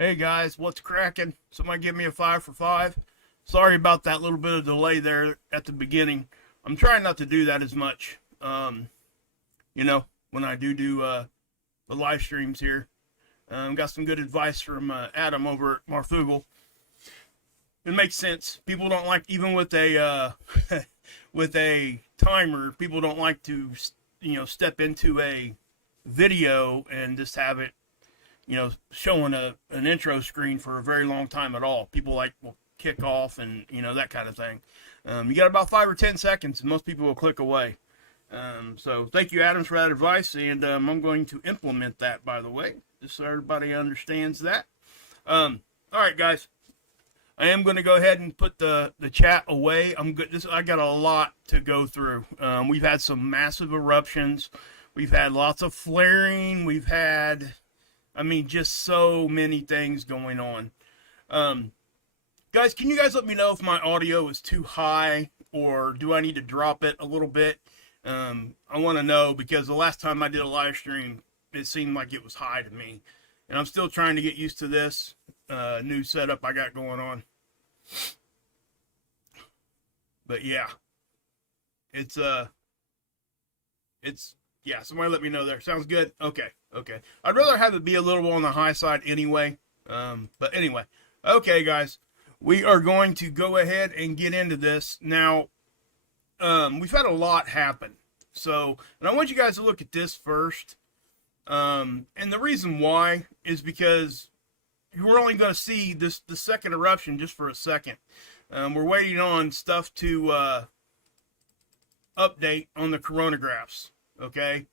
Hey guys, what's cracking? Somebody give me a 5 for 5. Sorry about that little bit of delay there at the beginning. I'm trying not to do that as much. When I do the live streams here. Got some good advice from Adam over at Marfugal. It makes sense. People don't like, even with a with a timer, people don't like to step into a video and just have it showing an intro screen for a very long time at all. People will kick off and, that kind of thing. You got about 5 or 10 seconds and most people will click away. So thank you, Adams, for that advice. And I'm going to implement that, by the way, just so everybody understands that. All right, guys. I am going to go ahead and put the chat away. I got a lot to go through. We've had some massive eruptions. We've had lots of flaring. We've had... just so many things going on. Guys, can you guys let me know if my audio is too high or do I need to drop it a little bit? I want to know because the last time I did a live stream, it seemed like it was high to me. And I'm still trying to get used to this new setup I got going on. But yeah, yeah, somebody let me know there. Sounds good? Okay. I'd rather have it be a little on the high side anyway. But anyway. Okay, guys. We are going to go ahead and get into this. Now, we've had a lot happen. And I want you guys to look at this first. And the reason why is because we're only going to see the second eruption just for a second. We're waiting on stuff to update on the coronagraphs. Okay?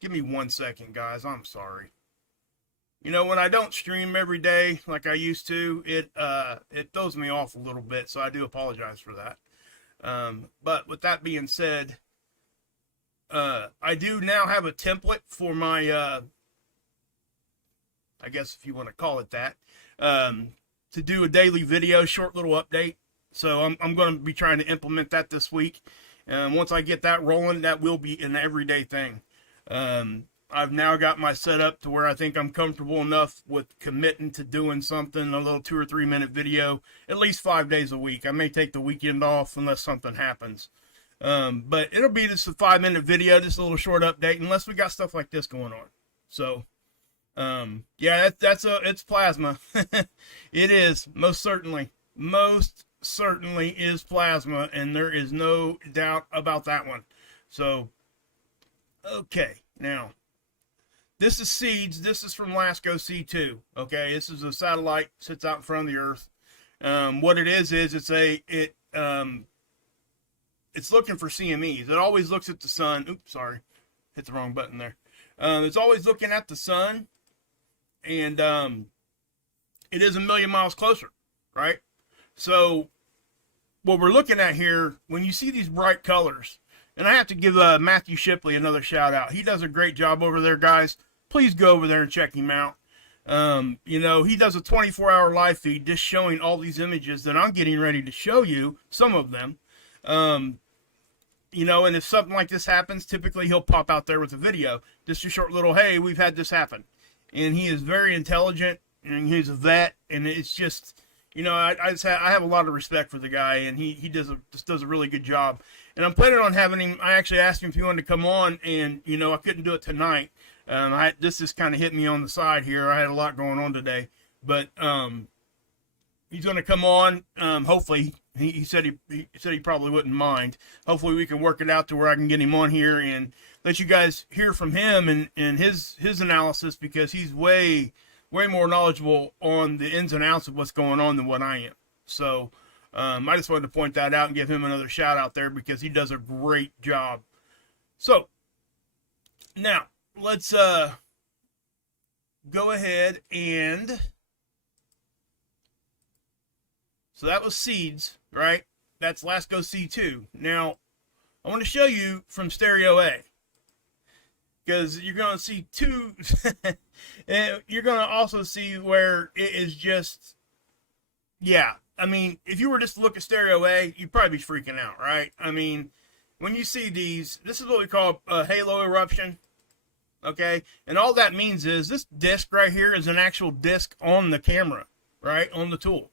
Give me 1 second, guys. I'm sorry. When I don't stream every day like I used to, it throws me off a little bit, so I do apologize for that. But with that being said, I do now have a template for my, I guess if you want to call it that, to do a daily video, short little update. So I'm going to be trying to implement that this week. And once I get that rolling, that will be an everyday thing. I've now got my setup to where I think I'm comfortable enough with committing to doing something, a little 2 or 3 minute video, at least 5 days a week. I may take the weekend off unless something happens. But it'll be just a 5-minute video, just a little short update, unless we got stuff like this going on. So, yeah, it's plasma. It is, most certainly is plasma, and there is no doubt about that one. So, okay, now, this is seeds. This is from LASCO C2. Okay, this is a satellite, sits out in front of the Earth. What it is it's looking for CMEs. It always looks at the sun. Oops, sorry, hit the wrong button there. It's always looking at the sun, and it is 1 million miles closer, right? So what we're looking at here, when you see these bright colors, and I have to give Matthew Shipley another shout out. He does a great job over there, guys. Please go over there and check him out. He does a 24-hour live feed just showing all these images that I'm getting ready to show you, some of them. And if something like this happens, typically he'll pop out there with a video. Just a short little, hey, we've had this happen. And he is very intelligent, and he's a vet, and it's just... I have a lot of respect for the guy, and he just does a really good job. And I'm planning on having him. I actually asked him if he wanted to come on, and I couldn't do it tonight. This just kind of hit me on the side here. I had a lot going on today, but he's going to come on. Hopefully, he said he probably wouldn't mind. Hopefully, we can work it out to where I can get him on here and let you guys hear from him and his analysis, because he's way more knowledgeable on the ins and outs of what's going on than what I am. So I just wanted to point that out and give him another shout out there because he does a great job. So now let's go ahead and, so that was seeds, right? That's LASCO C2. Now I want to show you from stereo A, because you're going to see two. You're going to also see where it is just, yeah. If you were just to look at stereo A, you'd probably be freaking out, right? When you see these, this is what we call a halo eruption. Okay, and all that means is this disc right here is an actual disc on the camera, right, on the tool.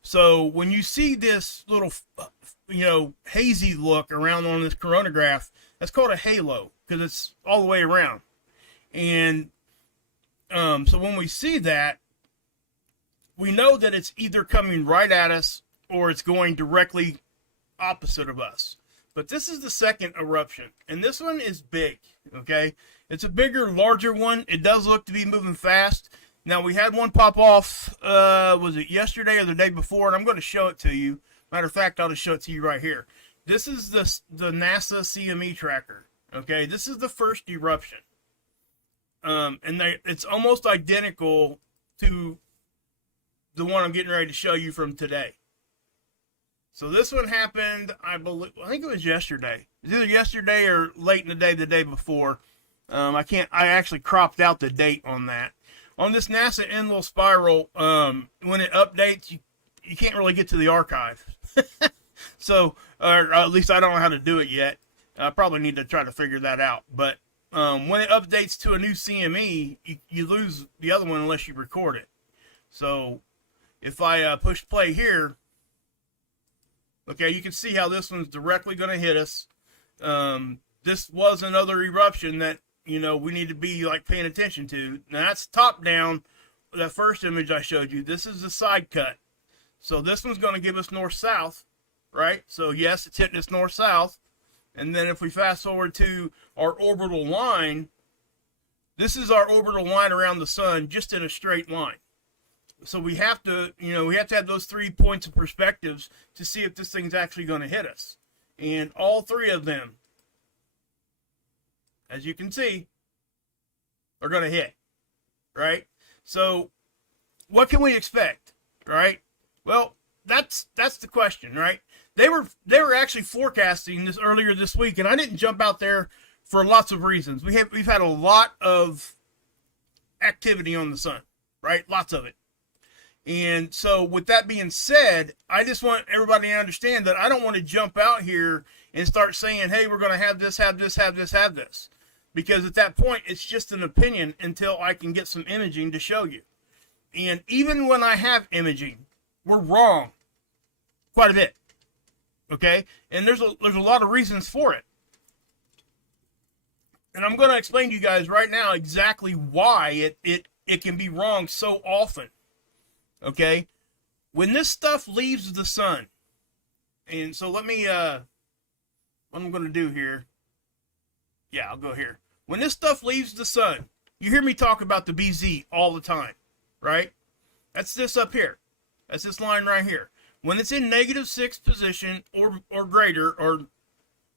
So when you see this little, hazy look around on this coronagraph, that's called a halo because it's all the way around. And so when we see that, we know that it's either coming right at us or it's going directly opposite of us. But this is the second eruption, and this one is big, okay? It's a bigger, larger one. It does look to be moving fast. Now, we had one pop off, was it yesterday or the day before? And I'm going to show it to you. Matter of fact, I'll just show it to you right here. This is the NASA CME tracker, okay? This is the first eruption. And it's almost identical to the one I'm getting ready to show you from today. So this one happened, I think it was yesterday. It was either yesterday or late in the day before. I actually cropped out the date on that. On this NASA Enlil spiral, when it updates, you can't really get to the archive. So, or at least I don't know how to do it yet. I probably need to try to figure that out. But when it updates to a new CME, you lose the other one unless you record it. So if I push play here, okay, you can see how this one's directly going to hit us. This was another eruption that, we need to be like paying attention to. Now that's top down. That first image I showed you, this is the side cut. So this one's going to give us north-south, right? So yes, it's hitting us north-south. And then if we fast forward to our orbital line, this is our orbital line around the sun, just in a straight line. So we have to, have those 3 points of perspectives to see if this thing's actually going to hit us. And all three of them, as you can see, are going to hit, right? So what can we expect, right? Well, that's the question, right? They were actually forecasting this earlier this week, and I didn't jump out there for lots of reasons. We've had a lot of activity on the sun, right? Lots of it. And so with that being said, I just want everybody to understand that I don't want to jump out here and start saying, hey, we're going to have this, have this, have this, have this. Because at that point, it's just an opinion until I can get some imaging to show you. And even when I have imaging, we're wrong quite a bit. Okay? And there's a lot of reasons for it. And I'm going to explain to you guys right now exactly why it can be wrong so often. Okay? When this stuff leaves the sun, and so let me, what I'm going to do here, yeah, I'll go here. When this stuff leaves the sun, you hear me talk about the BZ all the time, right? That's this up here. That's this line right here. When it's in -6 position or greater or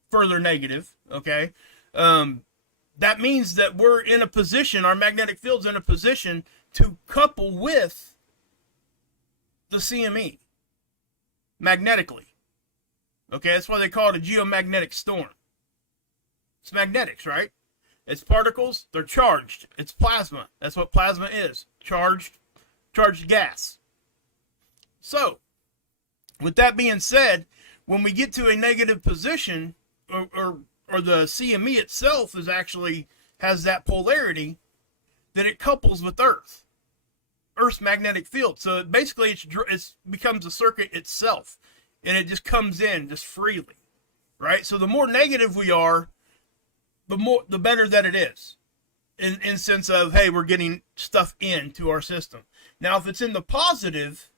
further negative, okay, that means that we're in a position, our magnetic field's in a position to couple with the CME magnetically. Okay, that's why they call it a geomagnetic storm. It's magnetics, right? It's particles, they're charged. It's plasma. That's what plasma is. Charged gas. So, with that being said, when we get to a negative position, or the CME itself has that polarity, then it couples with Earth's magnetic field. So basically, it becomes a circuit itself, and it just comes in just freely, right? So the more negative we are, the better that it is, in sense of, hey, we're getting stuff into our system. Now, if it's in the positive,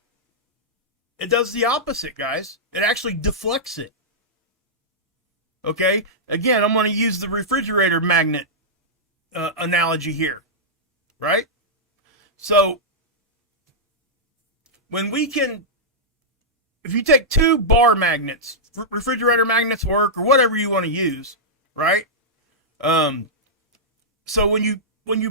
it does the opposite, guys. It actually deflects it. Okay? Again, I'm going to use the refrigerator magnet analogy here, right? So, if you take two bar magnets, refrigerator magnets work, or whatever you want to use, right? So when you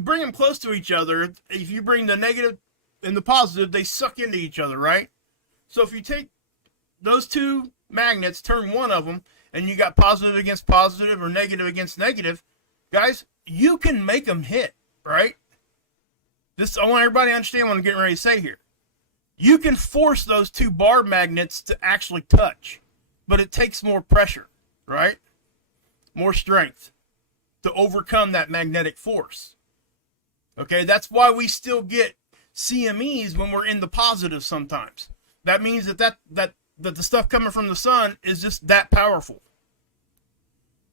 bring them close to each other, if you bring the negative and the positive, they suck into each other, right? So if you take those two magnets, turn one of them, and you got positive against positive or negative against negative, guys, you can make them hit, right? I want everybody to understand what I'm getting ready to say here. You can force those two bar magnets to actually touch, but it takes more pressure, right? More strength. to overcome that magnetic force. Okay, that's why we still get CMEs when we're in the positive sometimes. That means that the stuff coming from the sun is just that powerful.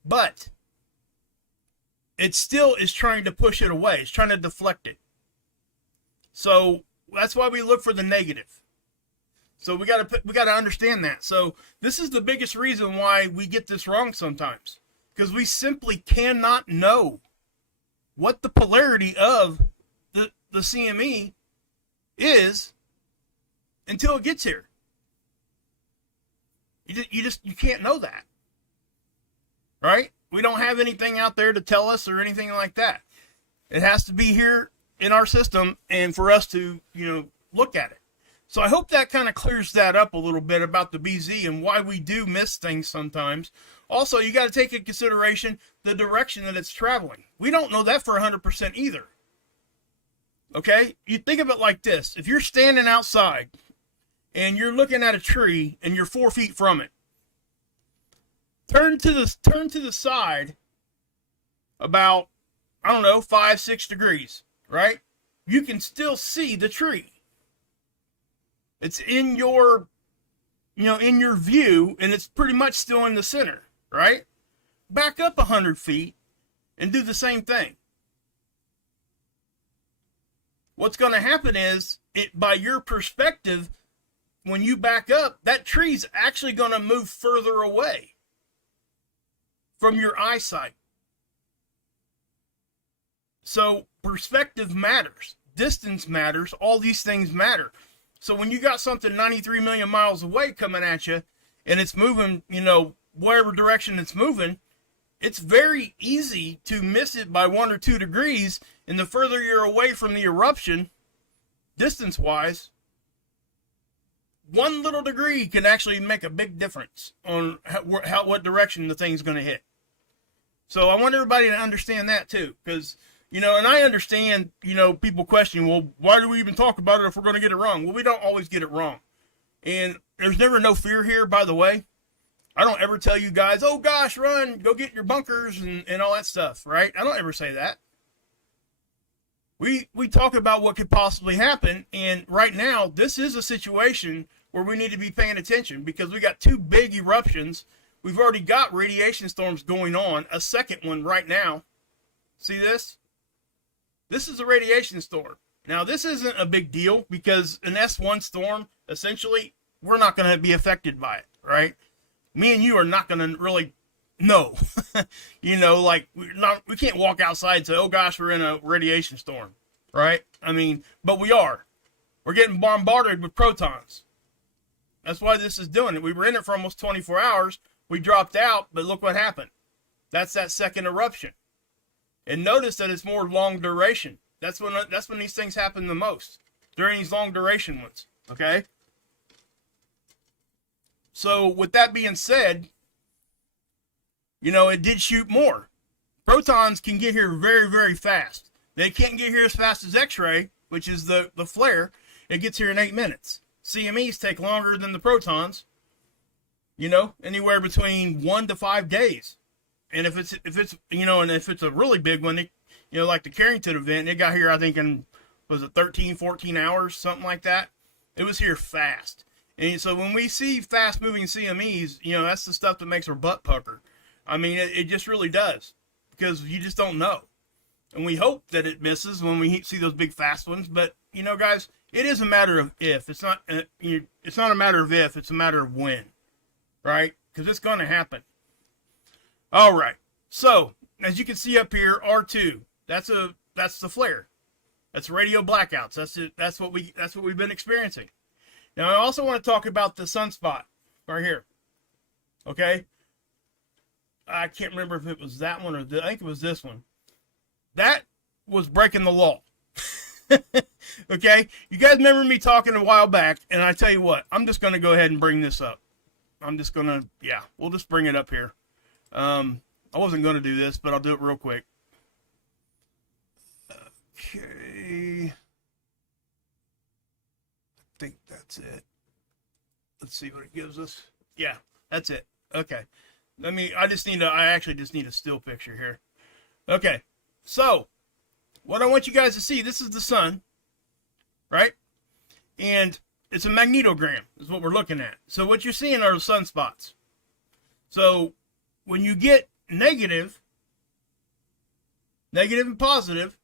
But it still is trying to push it away. It's trying to deflect it. So that's why we look for the negative. So we got to understand that. So this is the biggest reason why we get this wrong sometimes, because we simply cannot know what the polarity of the CME is until it gets here. You can't know that, right? We don't have anything out there to tell us or anything like that. It has to be here in our system and for us to, look at it. So I hope that kind of clears that up a little bit about the BZ and why we do miss things sometimes. Also, you got to take into consideration the direction that it's traveling. We don't know that for 100% either. Okay? You think of it like this. If you're standing outside and you're looking at a tree and you're 4 feet from it, turn to the side about, 5-6 degrees, right? You can still see the tree. It's in your, in your view, and it's pretty much still in the center, right? Back up 100 feet and do the same thing. What's going to happen is, by your perspective, when you back up, that tree's actually going to move further away from your eyesight. So perspective matters. Distance matters. All these things matter. So when you got something 93 million miles away coming at you and it's moving, whatever direction it's moving, it's very easy to miss it by 1 or 2 degrees. And the further you're away from the eruption, distance-wise, 1 little degree can actually make a big difference on what direction the thing's going to hit. So I want everybody to understand that too, because, and I understand, people question, well, why do we even talk about it if we're going to get it wrong? Well, we don't always get it wrong. And there's never no fear here, by the way. I don't ever tell you guys, oh gosh, run, go get your bunkers and all that stuff, right? I don't ever say that. We talk about what could possibly happen, and right now, this is a situation where we need to be paying attention because we got 2 big eruptions. We've already got radiation storms going on, a second one right now. See this? This is a radiation storm. Now, this isn't a big deal because an S1 storm, essentially, we're not going to be affected by it, right? Me and you are not going to really know. We can't walk outside and say, oh gosh, we're in a radiation storm, right? But we are. We're getting bombarded with protons. That's why this is doing it. We were in it for almost 24 hours. We dropped out, but look what happened. That's that second eruption. And notice that it's more long duration. That's when these things happen the most, during these long duration ones, okay? So with that being said, it did shoot more. Protons can get here very, very fast. They can't get here as fast as X-ray, which is the flare. It gets here in 8 minutes. CMEs take longer than the protons, anywhere between 1 to 5 days. And if it's a really big one, like the Carrington event, it got here, I think, in, 13, 14 hours, something like that. It was here fast. And so when we see fast moving CMEs, that's the stuff that makes our butt pucker. It just really does, because you just don't know. And we hope that it misses when we see those big fast ones. But, guys, it is a matter of if. It's not a matter of if, it's a matter of when, right? Because it's going to happen. All right. So, as you can see up here, R2, that's the flare. That's radio blackouts. That's it. That's what we've been experiencing. Now, I also want to talk about the sunspot right here. Okay? I can't remember if it was that one or I think it was this one. That was breaking the law. Okay? You guys remember me talking a while back, and I tell you what, I'm just going to go ahead and bring this up. We'll just bring it up here. I wasn't going to do this, but I'll do it real quick. Okay. I think that's it. Let's see what it gives us. Yeah, that's it. Okay. I actually just need a still picture here. Okay, so what I want you guys to see, this is the sun, right? And it's a magnetogram is what we're looking at. So what you're seeing are the sunspots. So when you get negative and positive,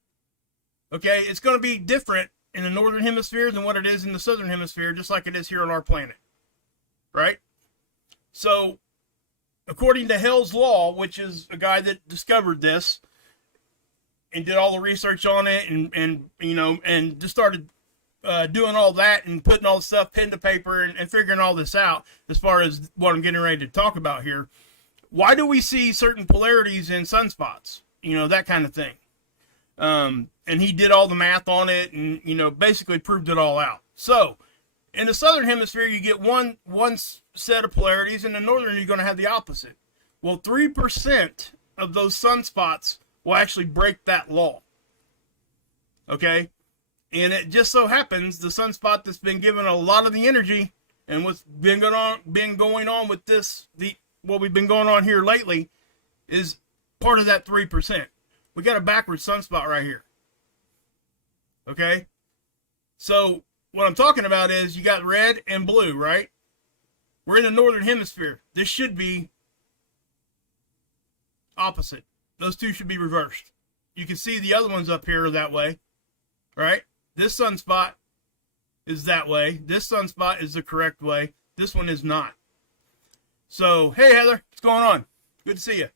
okay, it's going to be different in the northern hemisphere than what it is in the southern hemisphere, just like it is here on our planet, right? So according to Hell's Law, which is a guy that discovered this and did all the research on it and you know, and just started doing all that and putting all the stuff pen to paper and figuring all this out as far as what I'm getting ready to talk about here. Why do we see certain polarities in sunspots? You know, that kind of thing. And he did all the math on it and, you know, basically proved it all out. So in the southern hemisphere, you get one set of polarities. In the northern, you're going to have the opposite. Well, 3% of those sunspots will actually break that law. Okay? And it just so happens the sunspot that's been given a lot of the energy and what's been going on with this, what we've been going on here lately is part of that 3%. We got a backwards sunspot right here. Okay? So what I'm talking about is you got red and blue, right? We're in the northern hemisphere. This should be opposite. Those two should be reversed. You can see the other ones up here are that way, right? This sunspot is that way. This sunspot is the correct way. This one is not. So, hey Heather, what's going on? Good to see you.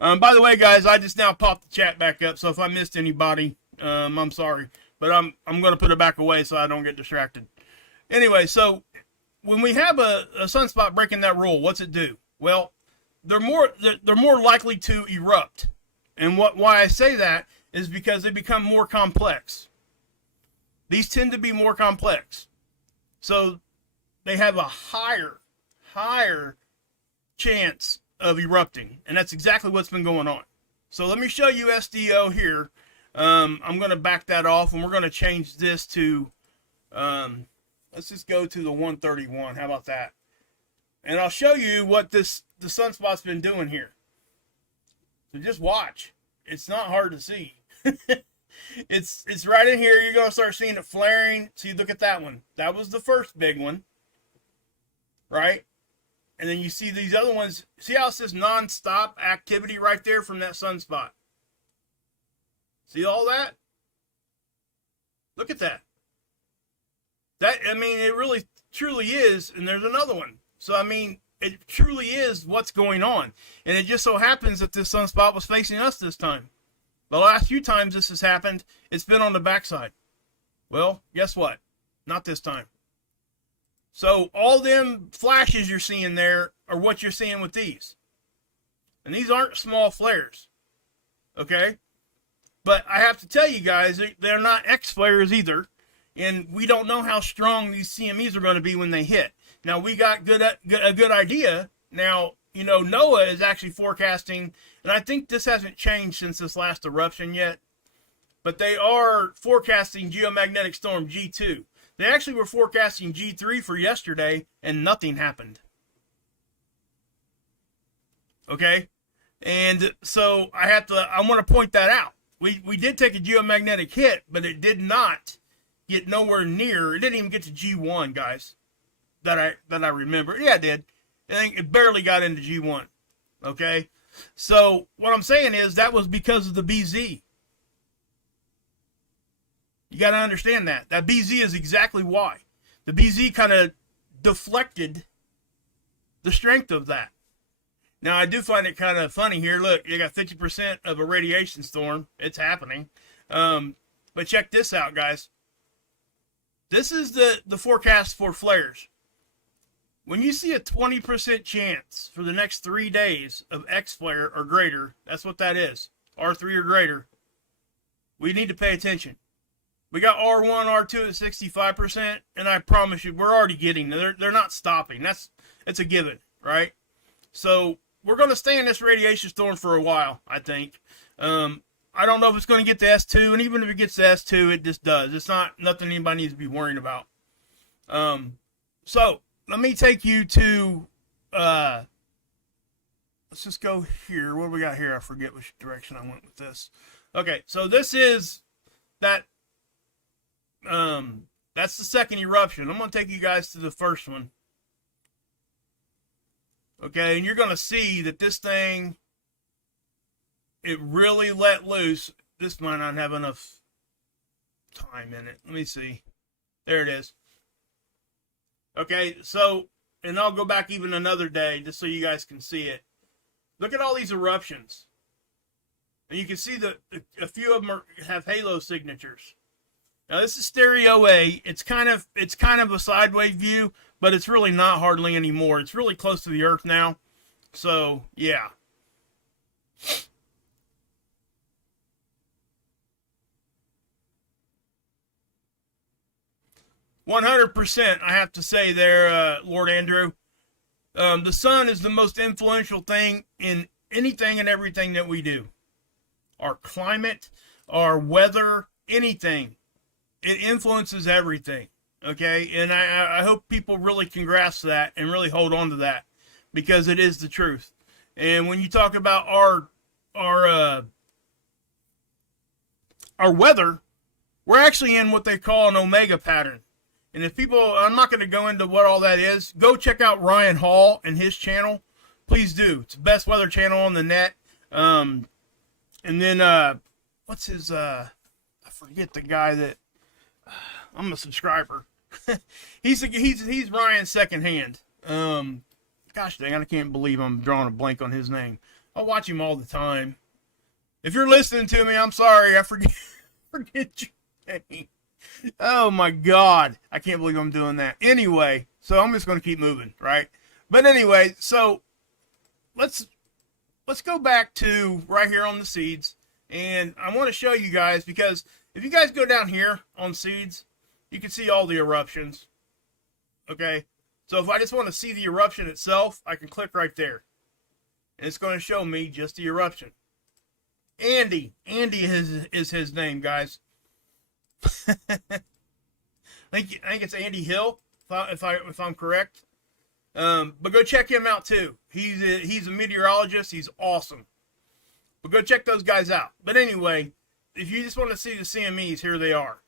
By the way, guys, I just now popped the chat back up, so if I missed anybody, I'm sorry. But I'm going to put it back away so I don't get distracted. Anyway, so when we have a sunspot breaking that rule, what's it do? Well, they're more likely to erupt. And why I say that is because they become more complex. These tend to be more complex. So they have a higher chance of erupting. And that's exactly what's been going on. So let me show you SDO here. I'm going to back that off and we're going to change this to, let's just go to the 131. How about that? And I'll show you what the sunspot's been doing here. So just watch. It's not hard to see. It's right in here. You're going to start seeing it flaring. See, look at that one. That was the first big one. Right? And then you see these other ones. See how it says non-stop activity right there from that sunspot? See all that? Look at that. I mean, it really, truly is. And there's another one. So, I mean, it truly is what's going on. And it just so happens that this sunspot was facing us this time. The last few times this has happened, it's been on the backside. Well, guess what? Not this time. So all them flashes you're seeing there are what you're seeing with these. And these aren't small flares. Okay? But I have to tell you guys, they're not X flares either. And we don't know how strong these CMEs are going to be when they hit. Now, we got a good idea. Now, you know, NOAA is actually forecasting, and I think this hasn't changed since this last eruption yet, but they are forecasting geomagnetic storm G2. They actually were forecasting G3 for yesterday, and nothing happened. Okay? And so I want to point that out. We did take a geomagnetic hit, but it did not get nowhere near. It didn't even get to G1, guys, that I remember. Yeah, it did. I think it barely got into G1. Okay? So what I'm saying is that was because of the BZ. You got to understand that. That BZ is exactly why. The BZ kind of deflected the strength of that. Now, I do find it kind of funny here. Look, you got 50% of a radiation storm. It's happening. But check this out, guys. This is the forecast for flares. When you see a 20% chance for the next 3 days of X flare or greater, that's what that is. R3 or greater. We need to pay attention. We got R1, R2 at 65%, and I promise you, we're already getting there. They're not stopping. It's a given, right? So we're going to stay in this radiation storm for a while, I think. I don't know if it's going to get to S2, and even if it gets to S2, it just does. It's not nothing anybody needs to be worrying about. So let me take you to let's just go here. What do we got here? I forget which direction I went with this. Okay, so this is that. That's the second eruption. I'm gonna take you guys to the first one. Okay, and you're gonna see that this thing, it really let loose. This might not have enough time in it. Let me see. There it is. Okay, so, and I'll go back even another day just so you guys can see it. Look at all these eruptions. And you can see that a few of them have halo signatures. Now this is stereo A. It's kind of a sideways view, but it's really not hardly anymore. It's really close to the Earth now. So, yeah. "100%, I have to say there, Lord Andrew. The sun is the most influential thing in anything and everything that we do. Our climate, our weather, anything. It influences everything, okay? And I hope people really can grasp that and really hold on to that, because it is the truth. And when you talk about our weather, we're actually in what they call an omega pattern. And if people, I'm not going to go into what all that is. Go check out Ryan Hall and his channel. Please do. It's the best weather channel on the net. And then, what's his, I forget the guy that, I'm a subscriber. he's Ryan's second hand. Gosh dang, I can't believe I'm drawing a blank on his name. I watch him all the time. If you're listening to me, I'm sorry. I forget your name. Oh my God. I can't believe I'm doing that. Anyway, so I'm just going to keep moving, right? But anyway, so let's go back to right here on the seeds. And I want to show you guys, because if you guys go down here on seeds, you can see all the eruptions. Okay? So if I just want to see the eruption itself, I can click right there. And it's going to show me just the eruption. Andy is his name, guys. I think it's Andy Hill, if I'm correct. But go check him out too. He's a meteorologist. He's awesome. But go check those guys out. But anyway, if you just want to see the CMEs, here they are.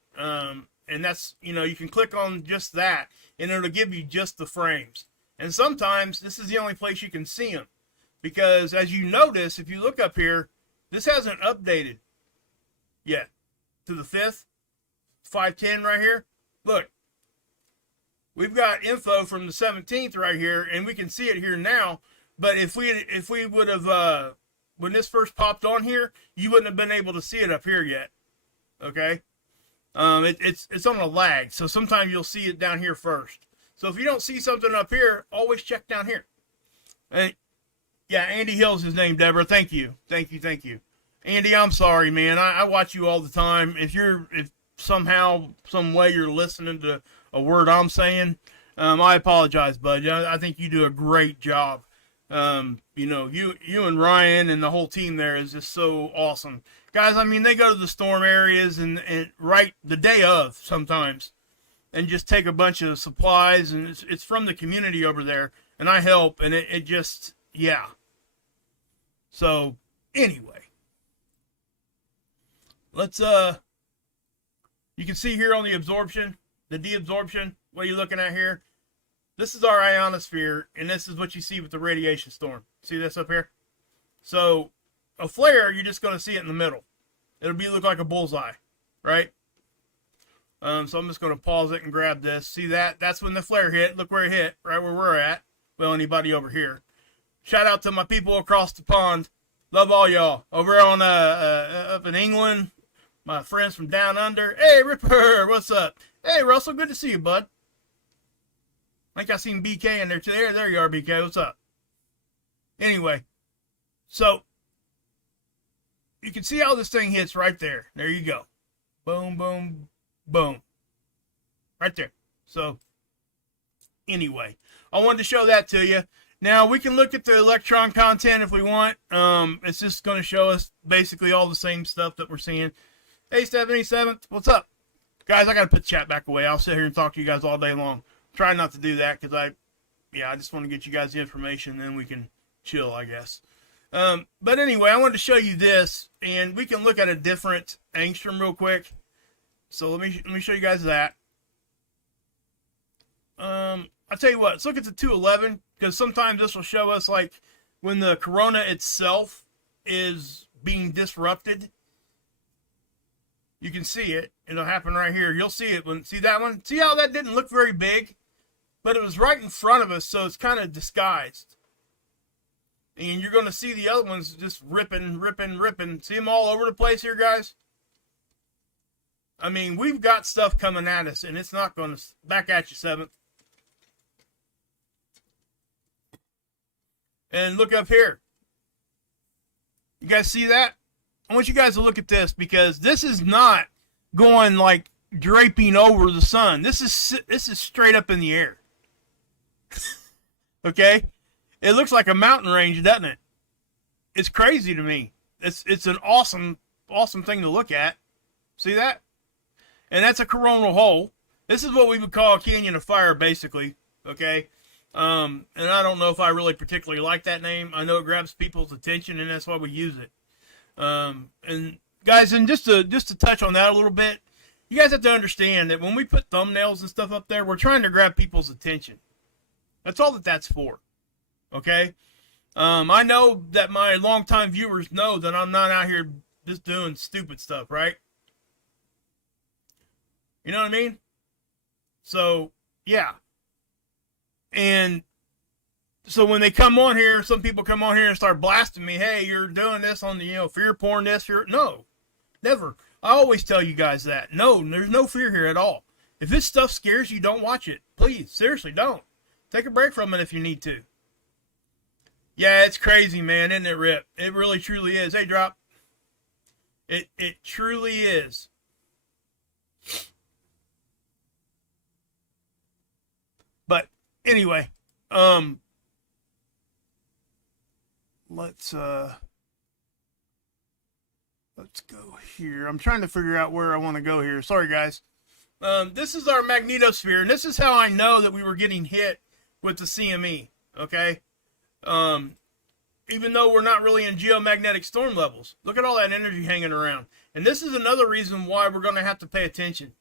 And that's, you can click on just that, and it'll give you just the frames. And sometimes this is the only place you can see them, because as you notice, if you look up here, this hasn't updated yet to the 5th, 510 right here. Look, we've got info from the 17th right here, and we can see it here now. But if we would have, when this first popped on here, you wouldn't have been able to see it up here yet. Okay. It's on a lag, so sometimes you'll see it down here first. So if you don't see something up here, always check down here. And yeah, Andy Hill's his name, Deborah. Thank you. Andy, I'm sorry, man. I watch you all the time. If somehow, some way you're listening to a word I'm saying, I apologize, bud. I think you do a great job. You and Ryan and the whole team there is just so awesome. Guys, I mean, they go to the storm areas and right the day of sometimes, and just take a bunch of supplies, and it's from the community over there, and I help, and it just, yeah. So, anyway. Let's, you can see here on the absorption, the deabsorption, what are you looking at here? This is our ionosphere, and this is what you see with the radiation storm. See this up here? So, a flare, you're just going to see it in the middle. It'll look like a bullseye, right? So I'm just going to pause it and grab this. See that? That's when the flare hit. Look where it hit, right where we're at. Well, anybody over here. Shout out to my people across the pond. Love all y'all. Over on up in England, my friends from down under. Hey, Ripper, what's up? Hey, Russell, good to see you, bud. I think I seen BK in there too. There you are, BK. What's up? Anyway, so you can see how this thing hits right there. There you go. Boom, boom, boom. Right there. So, anyway, I wanted to show that to you. Now, we can look at the electron content if we want. It's just going to show us basically all the same stuff that we're seeing. Hey, 77th, what's up? Guys, I got to put the chat back away. I'll sit here and talk to you guys all day long. Try not to do that because I just want to get you guys the information, and then we can chill, I guess. But anyway, I wanted to show you this, and we can look at a different angstrom real quick. So let me show you guys that. I'll tell you what, let's look at the 211, because sometimes this will show us like when the corona itself is being disrupted. You can see it. It'll happen right here. You'll see it when, see that one? See how that didn't look very big? But it was right in front of us, so it's kind of disguised. And you're going to see the other ones just ripping. See them all over the place here, guys? I mean, we've got stuff coming at us, and it's not going to... Back at you, 7th. And look up here. You guys see that? I want you guys to look at this, because this is not going like draping over the sun. This is straight up in the air. Okay? It looks like a mountain range, doesn't it? It's crazy to me. It's an awesome thing to look at. See that? And that's a coronal hole. This is what we would call a canyon of fire, basically. Okay? And I don't know if I really particularly like that name. I know it grabs people's attention, and that's why we use it. And guys, and just to touch on that a little bit, you guys have to understand that when we put thumbnails and stuff up there, we're trying to grab people's attention. That's all that's for. Okay? I know that my longtime viewers know that I'm not out here just doing stupid stuff, right? You know what I mean? So, yeah. And so when they come on here, some people come on here and start blasting me, hey, you're doing this on the, fear porn, this, fear. No, never. I always tell you guys that. No, there's no fear here at all. If this stuff scares you, don't watch it. Please, seriously, don't. Take a break from it if you need to. Yeah, it's crazy, man, isn't it, Rip? It really, truly is. Hey, Drop. It truly is. But anyway, let's go here. I'm trying to figure out where I want to go here. Sorry, guys. This is our magnetosphere, and this is how I know that we were getting hit with the CME, okay? Even though we're not really in geomagnetic storm levels. Look at all that energy hanging around. And this is another reason why we're going to have to pay attention.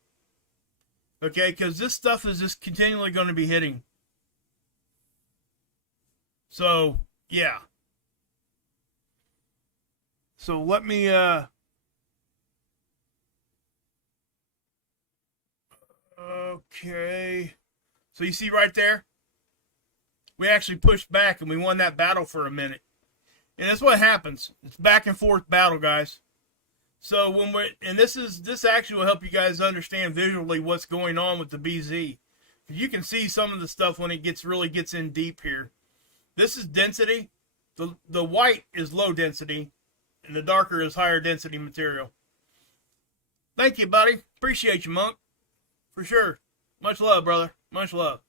Okay, because this stuff is just continually going to be hitting. So, yeah. So let me, okay. So you see right there? We actually pushed back and we won that battle for a minute. And that's what happens. It's back and forth battle, guys. So when this actually will help you guys understand visually what's going on with the BZ. You can see some of the stuff when it really gets in deep here. This is density. The white is low density, and the darker is higher density material. Thank you, buddy. Appreciate you, Monk. For sure. Much love, brother. Much love.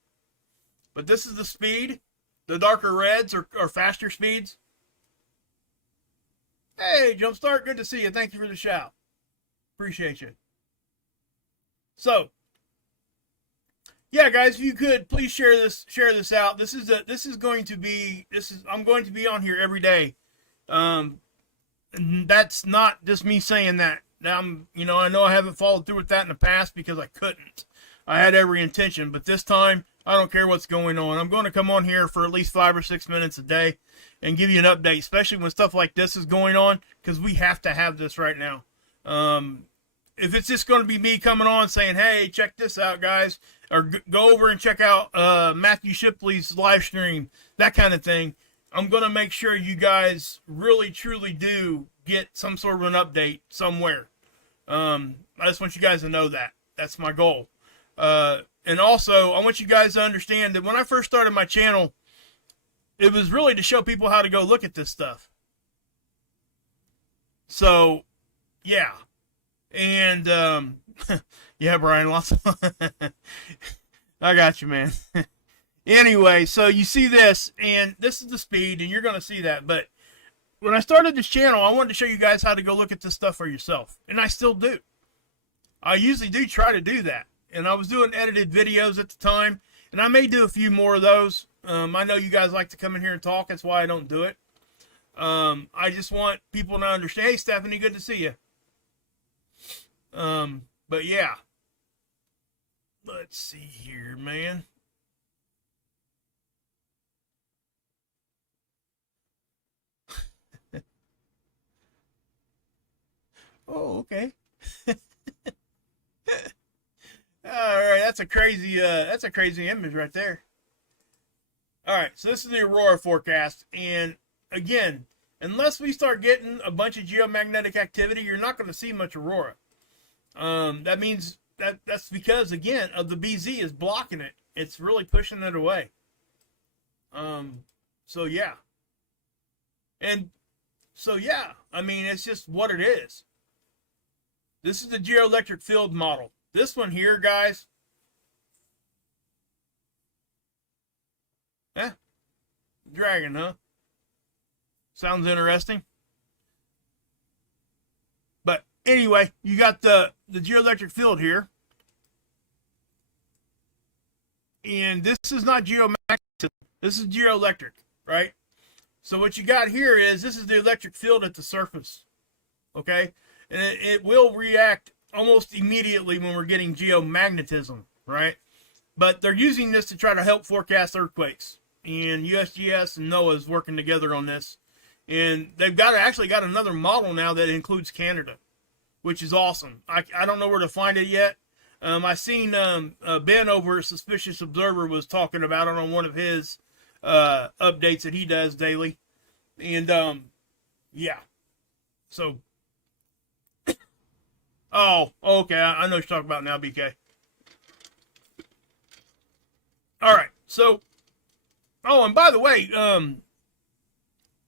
But this is the speed. The darker reds are faster speeds. Hey, Jumpstart, good to see you. Thank you for the shout. Appreciate you. So, yeah, guys, if you could please share this out. I'm going to be on here every day. And that's not just me saying that. Now I know I haven't followed through with that in the past because I couldn't. I had every intention, but this time I don't care what's going on. I'm going to come on here for at least 5 or 6 minutes a day and give you an update, especially when stuff like this is going on, because we have to have this right now. If it's just going to be me coming on saying, hey, check this out, guys, or go over and check out Matthew Shipley's live stream, that kind of thing, I'm going to make sure you guys really, truly do get some sort of an update somewhere. I just want you guys to know that. That's my goal. And also, I want you guys to understand that when I first started my channel, it was really to show people how to go look at this stuff. So, yeah. And, yeah, Brian, lots of I got you, man. Anyway, so you see this, and this is the speed, and you're going to see that. But when I started this channel, I wanted to show you guys how to go look at this stuff for yourself. And I still do. I usually do try to do that. And I was doing edited videos at the time, and I may do a few more of those. I know you guys like to come in here and talk. That's why I don't do it. I just want people to understand. Hey, Stephanie, good to see you. But yeah, let's see here, man. Oh, okay. All right, that's a crazy image right there. All right, so this is the Aurora forecast, and again, unless we start getting a bunch of geomagnetic activity, you're not going to see much Aurora. That means that's because again of the BZ is blocking it. It's really pushing it away. So yeah, and so yeah, I mean it's just what it is. This is the geoelectric field model. This one here, guys. Yeah, dragon, huh? Sounds interesting. But anyway, you got the geoelectric field here. And this is not geomagnetic. This is geoelectric, right? So what you got here is this is the electric field at the surface. Okay? And it will react almost immediately when we're getting geomagnetism, right? But they're using this to try to help forecast earthquakes. And USGS and NOAA is working together on this. And they've actually got another model now that includes Canada, which is awesome. I don't know where to find it yet. I seen Ben over at Suspicious Observer was talking about it on one of his updates that he does daily. And yeah. So oh, okay. I know what you're talking about now, BK. All right. So, oh, and by the way,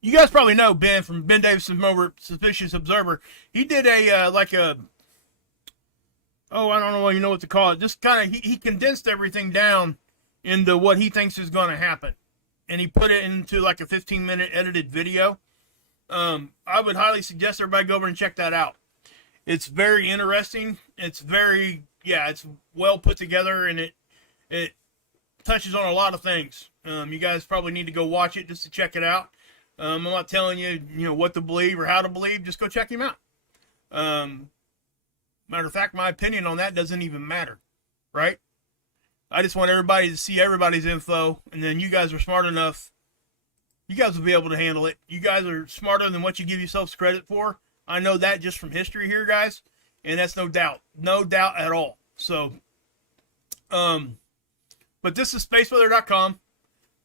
you guys probably know Ben from Ben Davison over at Suspicious Observer. He did a oh, I don't know what you know what to call it. Just kind of he condensed everything down into what he thinks is going to happen, and he put it into like a 15-minute edited video. I would highly suggest everybody go over and check that out. It's very interesting. It's it's well put together, and it touches on a lot of things. You guys probably need to go watch it just to check it out. I'm not telling you, what to believe or how to believe. Just go check him out. Matter of fact, my opinion on that doesn't even matter, right? I just want everybody to see everybody's info, and then you guys are smart enough. You guys will be able to handle it. You guys are smarter than what you give yourselves credit for. I know that just from history here, guys, and that's no doubt at all. So, but this is spaceweather.com.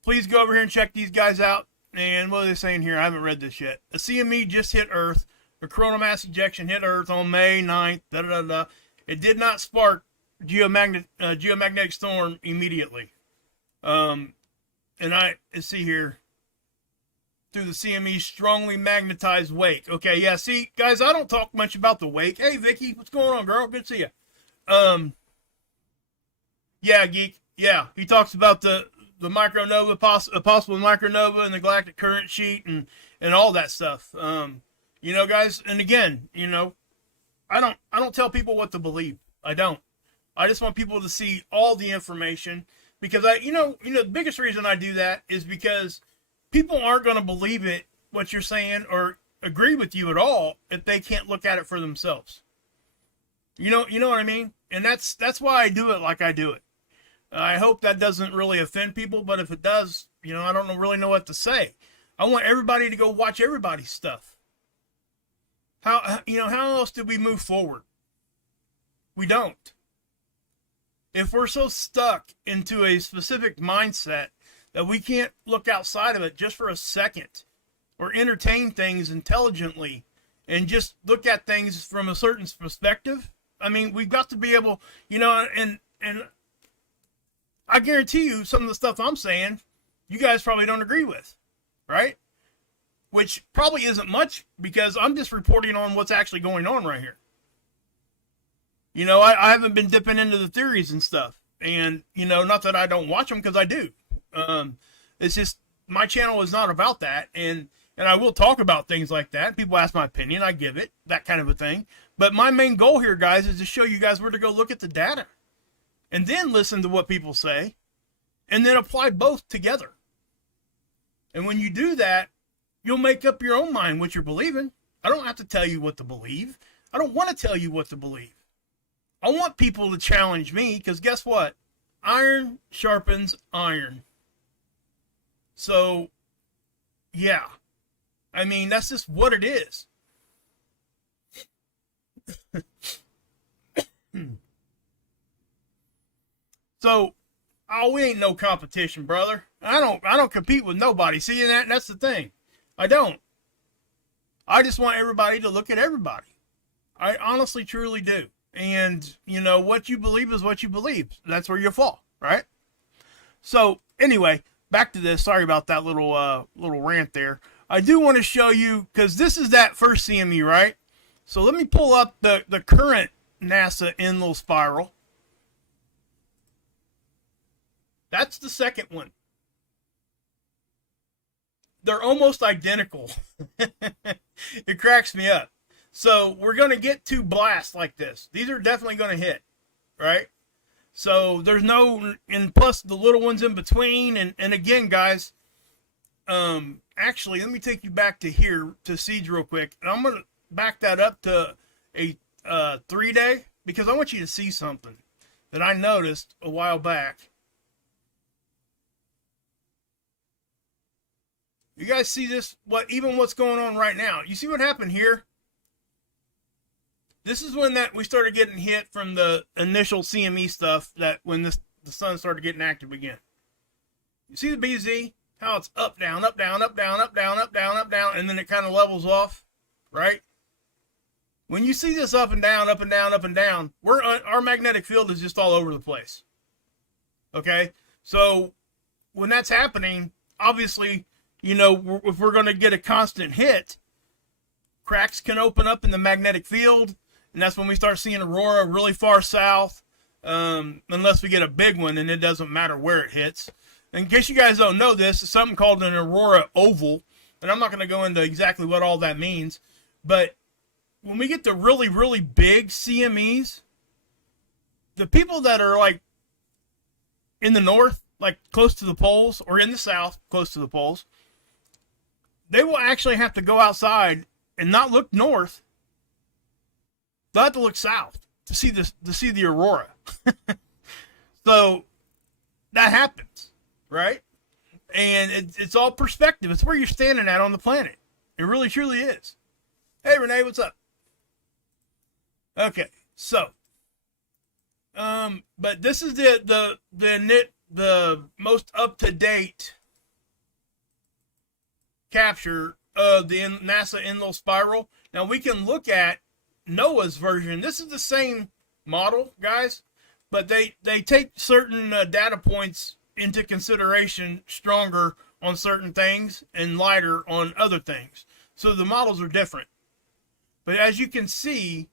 Please go over here and check these guys out. And what are they saying here? I haven't read this yet. A CME just hit Earth. A coronal mass ejection hit Earth on May 9th. It did not spark geomagnetic storm immediately. And let's see here. Through the CME strongly magnetized wake. Okay, yeah, see, guys, I don't talk much about the wake. Hey, Vicky, what's going on, girl? Good to see you. Yeah, Geek. Yeah, he talks about the micronova, possible micronova and the galactic current sheet and all that stuff. Guys, and again, I don't tell people what to believe. I don't. I just want people to see all the information because the biggest reason I do that is because people aren't going to believe it, what you're saying, or agree with you at all if they can't look at it for themselves. You know what I mean? And that's why I do it like I do it. I hope that doesn't really offend people, but if it does, I don't really know what to say. I want everybody to go watch everybody's stuff. How else do we move forward? We don't. If we're so stuck into a specific mindset that we can't look outside of it just for a second or entertain things intelligently and just look at things from a certain perspective. I mean, we've got to be able, and I guarantee you some of the stuff I'm saying, you guys probably don't agree with, right? Which probably isn't much because I'm just reporting on what's actually going on right here. I haven't been dipping into the theories and stuff. And, not that I don't watch them because I do. It's just my channel is not about that. And I will talk about things like that. People ask my opinion. I give it, that kind of a thing. But my main goal here, guys, is to show you guys where to go look at the data. And then listen to what people say. And then apply both together. And when you do that, you'll make up your own mind what you're believing. I don't have to tell you what to believe. I don't want to tell you what to believe. I want people to challenge me, because guess what? Iron sharpens iron. So, yeah. I mean, that's just what it is. So, we ain't no competition, brother. I don't compete with nobody. See that? That's the thing. I don't. I just want everybody to look at everybody. I honestly, truly do. And, you know, what you believe is what you believe. That's where you fall, right? So, anyway, back to this. Sorry about that little rant there. I do want to show you, because this is that first CME, right? So let me pull up the current NASA Enlil spiral. That's the second one. They're almost identical. It cracks me up. So we're going to get two blasts like this. These are definitely going to hit, right? So there's no, and plus the little ones in between. And again, guys, actually, let me take you back to here, to Siege real quick. And I'm going to back that up to a 3-day, because I want you to see something that I noticed a while back. You guys see this? What's going on right now? You see what happened here? This is when we started getting hit from the initial CME stuff, that when the sun started getting active again. You see the BZ? How it's up, down, up, down, up, down, up, down, up, down, up, down, and then it kind of levels off, right? When you see this up and down, up and down, up and down, our magnetic field is just all over the place. Okay? So when that's happening, obviously, you know, if we're going to get a constant hit, cracks can open up in the magnetic field, and that's when we start seeing aurora really far south, unless we get a big one, and it doesn't matter where it hits. In case you guys don't know this, it's something called an aurora oval, and I'm not going to go into exactly what all that means, but when we get the really, really big CMEs, the people that are like in the north, like close to the poles, or in the south, close to the poles, they will actually have to go outside and not look north. They'll have to look south to see the aurora. So that happens, right? And it's all perspective. It's where you're standing at on the planet. It really, truly is. Hey, Renee, what's up? Okay, so, but this is the most up-to-date capture of the NASA Enlil spiral. Now we can look at NOAA's version. This is the same model, guys, but they take certain data points into consideration stronger on certain things and lighter on other things. So the models are different. But as you can see,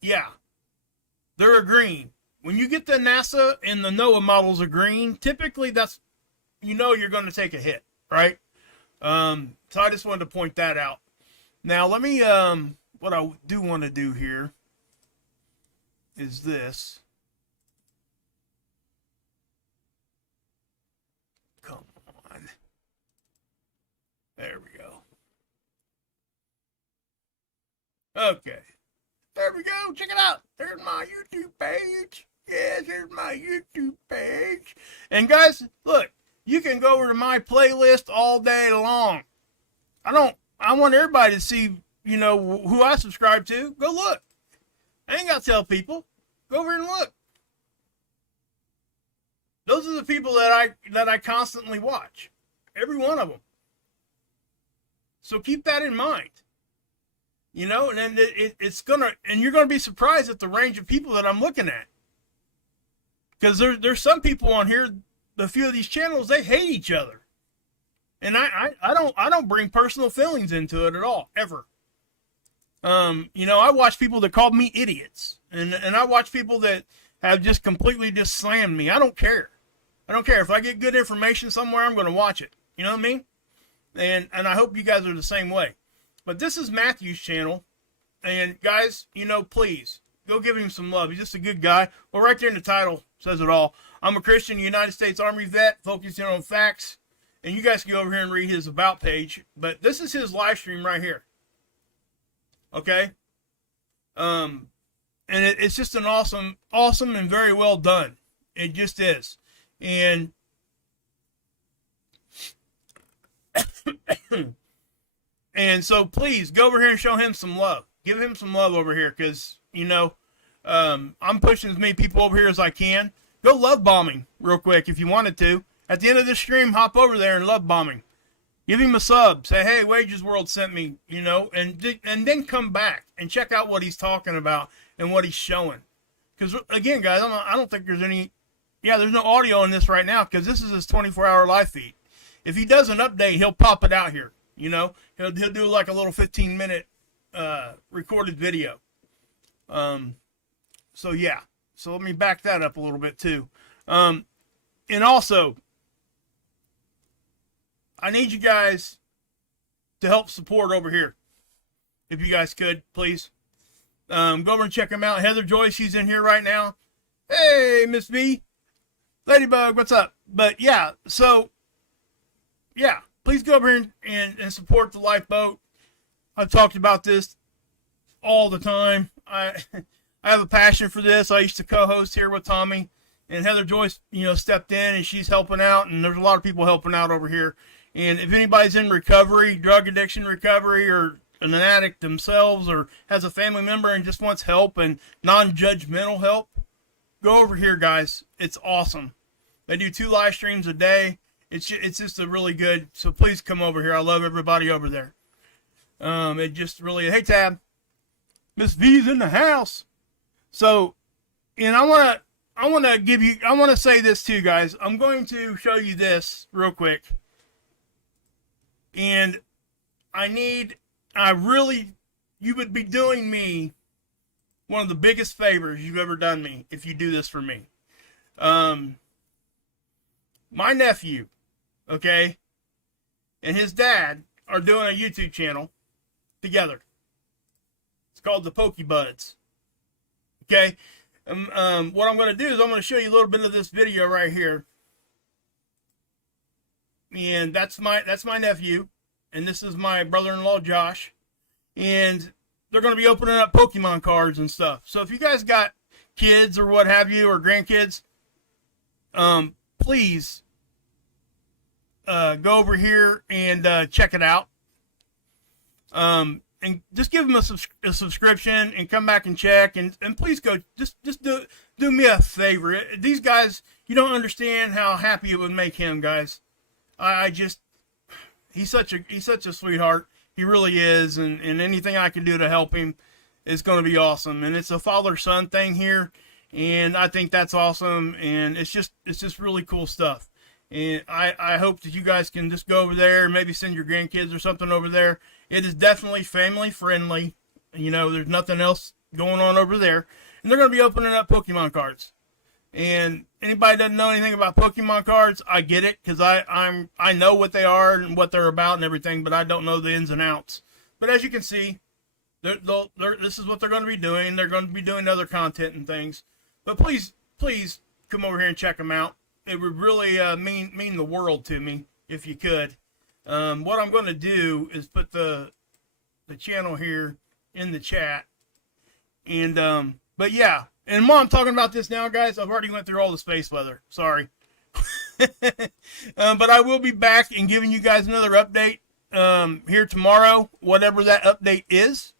yeah, they're green. When you get the NASA and the NOAA models are green, typically that's, you know, you're going to take a hit, right? So I just wanted to point that out. Now let me, what I do want to do here is this. Come on. There we go. Okay. There we go. Check it out. There's my YouTube page. Yes, there's my YouTube page. And guys, look, you can go over to my playlist all day long. I want everybody to see, you know, who I subscribe to. Go look. I ain't got to tell people. Go over and look. Those are the people that I constantly watch. Every one of them. So keep that in mind. You know, and then it's gonna, and you're gonna be surprised at the range of people that I'm looking at. Because there's some people on here, a few of these channels, they hate each other. And I don't bring personal feelings into it at all, ever. You know, I watch people that called me idiots. And I watch people that have just completely just slammed me. I don't care. I don't care. If I get good information somewhere, I'm going to watch it. You know what I mean? And I hope you guys are the same way. But this is Matthew's channel. And guys, you know, please, go give him some love. He's just a good guy. Well, right there in the title says it all. I'm a Christian United States Army vet, focusing on facts and you guys can go over here and read his about page. But this is his live stream right here. Okay, and it's just an awesome and very well done. It just is, and and so please go over here and show him some love. Give him some love over here, because I'm pushing as many people over here as I can. Go love bombing real quick if you wanted to. At the end of this stream, hop over there and love bombing. Give him a sub. Say, hey, Wages World sent me, and then come back and check out what he's talking about and what he's showing. Because, again, guys, I don't think there's any... Yeah, there's no audio in this right now because this is his 24-hour live feed. If he does an update, he'll pop it out here, He'll do like a little 15-minute recorded video. So, yeah. So let me back that up a little bit, too. And also, I need you guys to help support over here. If you guys could, please. Go over and check them out. Heather Joyce, she's in here right now. Hey, Miss B. Ladybug, what's up? But, yeah, so, yeah, please go over here and support the lifeboat. I've talked about this all the time. I have a passion for this. I used to co-host here with Tommy, and Heather Joyce, stepped in, and she's helping out, and there's a lot of people helping out over here. And if anybody's in recovery, drug addiction recovery, or an addict themselves, or has a family member and just wants help and non-judgmental help, go over here, guys. It's awesome. They do 2 live streams a day. It's just a really good. So please come over here. I love everybody over there. It just really. Hey, Tab. Miss V's in the house. So, and I want to say this too, guys. I'm going to show you this real quick. And you would be doing me one of the biggest favors you've ever done me if you do this for me. My nephew, okay, and his dad are doing a YouTube channel together. It's called the Pokebuds. Okay, what I'm going to do is I'm going to show you a little bit of this video right here. And that's my nephew, and this is my brother-in-law Josh, and they're going to be opening up Pokemon cards and stuff. So if you guys got kids or what have you, or grandkids, please go over here and check it out. And just give them a subscription and come back and check, and please go just do me a favor. These guys, you don't understand how happy it would make him, guys. He's such a sweetheart. He really is, and anything I can do to help him is going to be awesome. And it's a father-son thing here, and I think that's awesome, and it's just really cool stuff. And I hope that you guys can just go over there and maybe send your grandkids or something over there. It is definitely family friendly. There's nothing else going on over there. And they're going to be opening up Pokemon cards. And anybody doesn't know anything about Pokemon cards, I get it, because I know what they are and what they're about and everything, but I don't know the ins and outs. But as you can see, this is what they're going to be doing. They're going to be doing other content and things. But please come over here and check them out. It would really mean the world to me if you could. What I'm going to do is put the channel here in the chat. And but yeah, and while I'm talking about this now, guys, I've already went through all the space weather. Sorry. But I will be back and giving you guys another update here tomorrow, whatever that update is.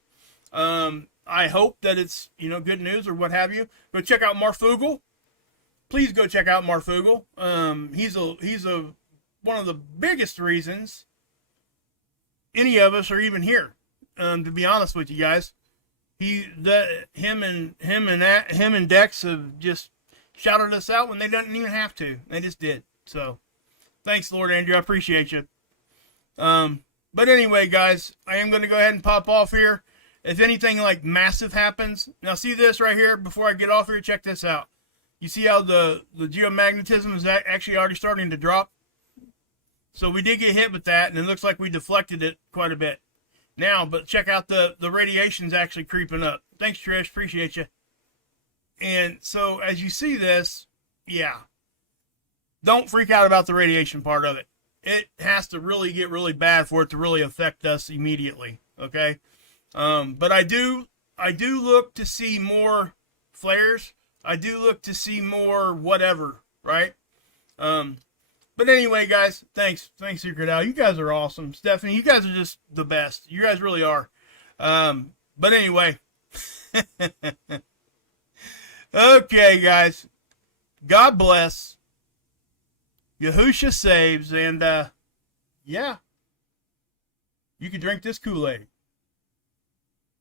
I hope that it's good news or what have you. Go check out Marfugal. Please go check out Marfugal. He's one of the biggest reasons any of us are even here. To be honest with you guys, him and Dex have just shouted us out when they didn't even have to. They just did. So, thanks, Lord Andrew. I appreciate you. But anyway, guys, I am going to go ahead and pop off here. If anything like massive happens, now see this right here. Before I get off here, check this out. You see how the geomagnetism is actually already starting to drop? So we did get hit with that, and it looks like we deflected it quite a bit. Now, but check out the radiation's actually creeping up. Thanks, Trish. Appreciate you. And so as you see this, yeah, don't freak out about the radiation part of it. it has to really get really bad for it to really affect us immediately. Okay. But I do look to see more flares. I do look to see more whatever, right? But anyway, guys, thanks, Secret Al. You guys are awesome. Stephanie, you guys are just the best. You guys really are. But anyway, okay, guys. God bless. Yahusha saves, and yeah, you can drink this Kool-Aid.